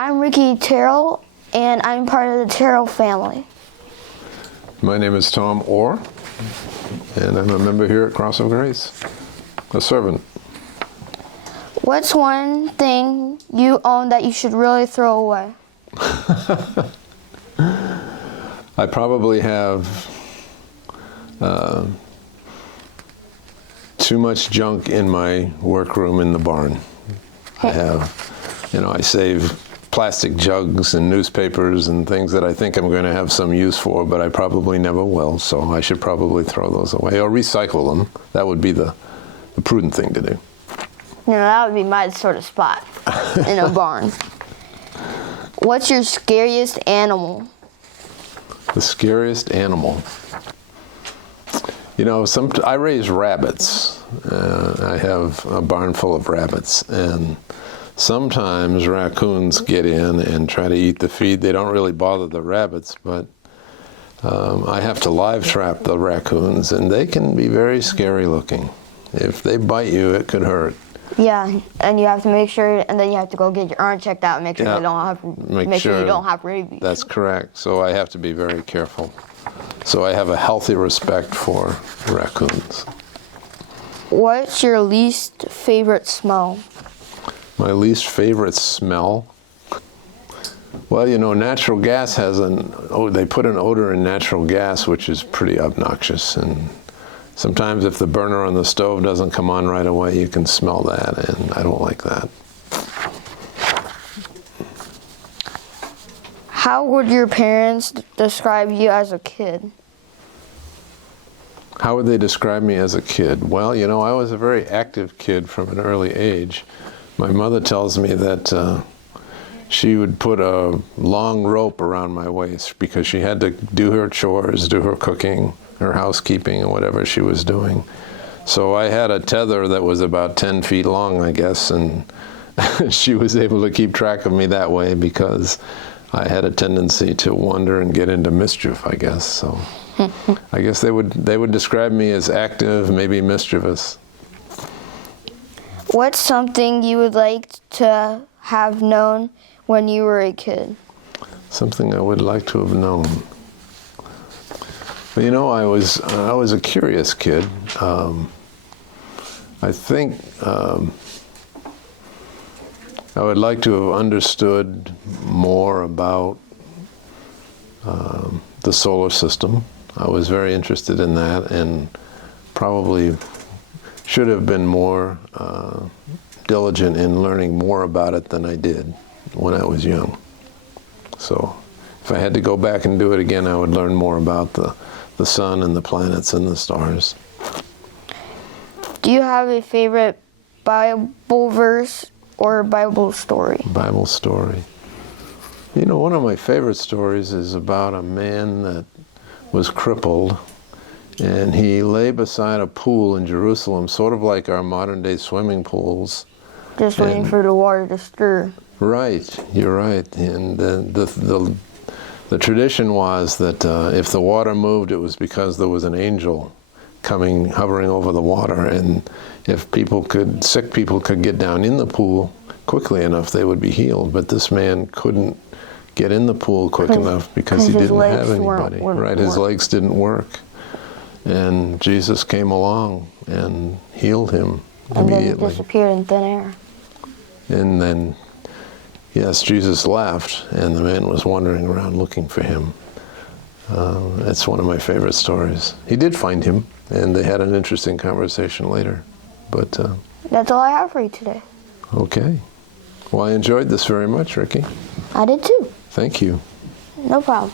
I'm Ricky Terrell, and I'm part of the Terrell family. My name is Tom Orr, and I'm a member here at Cross of Grace, a servant. What's one thing you own that you should really throw away? I probably have too much junk in my workroom in the barn. I save plastic jugs and newspapers and things that I think I'm going to have some use for, but I probably never will, so I should probably throw those away or recycle them. That would be the prudent thing to do. That would be my sort of spot in a barn. What's your scariest animal? The scariest animal? I raise rabbits. I have a barn full of rabbits, and sometimes raccoons get in and try to eat the feed. They don't really bother the rabbits, but I have to live trap the raccoons, and they can be very scary looking. If they bite you, it could hurt. Yeah, and you have to make sure, and then you have to go get your arm checked out and make sure you don't have rabies. That's correct. So I have to be very careful. So I have a healthy respect for raccoons. What's your least favorite smell? My least favorite smell? Well, natural gas they put an odor in natural gas which is pretty obnoxious, and sometimes if the burner on the stove doesn't come on right away, you can smell that, and I don't like that. How would your parents describe you as a kid? How would they describe me as a kid? Well, I was a very active kid from an early age. My mother tells me that she would put a long rope around my waist because she had to do her chores, do her cooking, her housekeeping, and whatever she was doing. So I had a tether that was about 10 feet long, I guess, and she was able to keep track of me that way because I had a tendency to wander and get into mischief, I guess. So I guess they would describe me as active, maybe mischievous. What's something you would like to have known when you were a kid? Something I would like to have known. Well, I was a curious kid. I think I would like to have understood more about the solar system. I was very interested in that, and probably should have been more diligent in learning more about it than I did when I was young. So if I had to go back and do it again, I would learn more about the sun and the planets and the stars. Do you have a favorite Bible verse or Bible story? Bible story. One of my favorite stories is about a man that was crippled, and he lay beside a pool in Jerusalem, sort of like our modern day swimming pools. Just waiting for the water to stir. Right, you're right. And the tradition was that if the water moved, it was because there was an angel hovering over the water, and if sick people could get down in the pool quickly enough, they would be healed. But this man couldn't get in the pool quick enough because he didn't have anybody. Right, his legs didn't work. And Jesus came along and healed him immediately. And then he disappeared in thin air. And then, yes, Jesus left, and the man was wandering around looking for him. That's one of my favorite stories. He did find him, and they had an interesting conversation later. But that's all I have for you today. Okay. Well, I enjoyed this very much, Ricky. I did too. Thank you. No problem.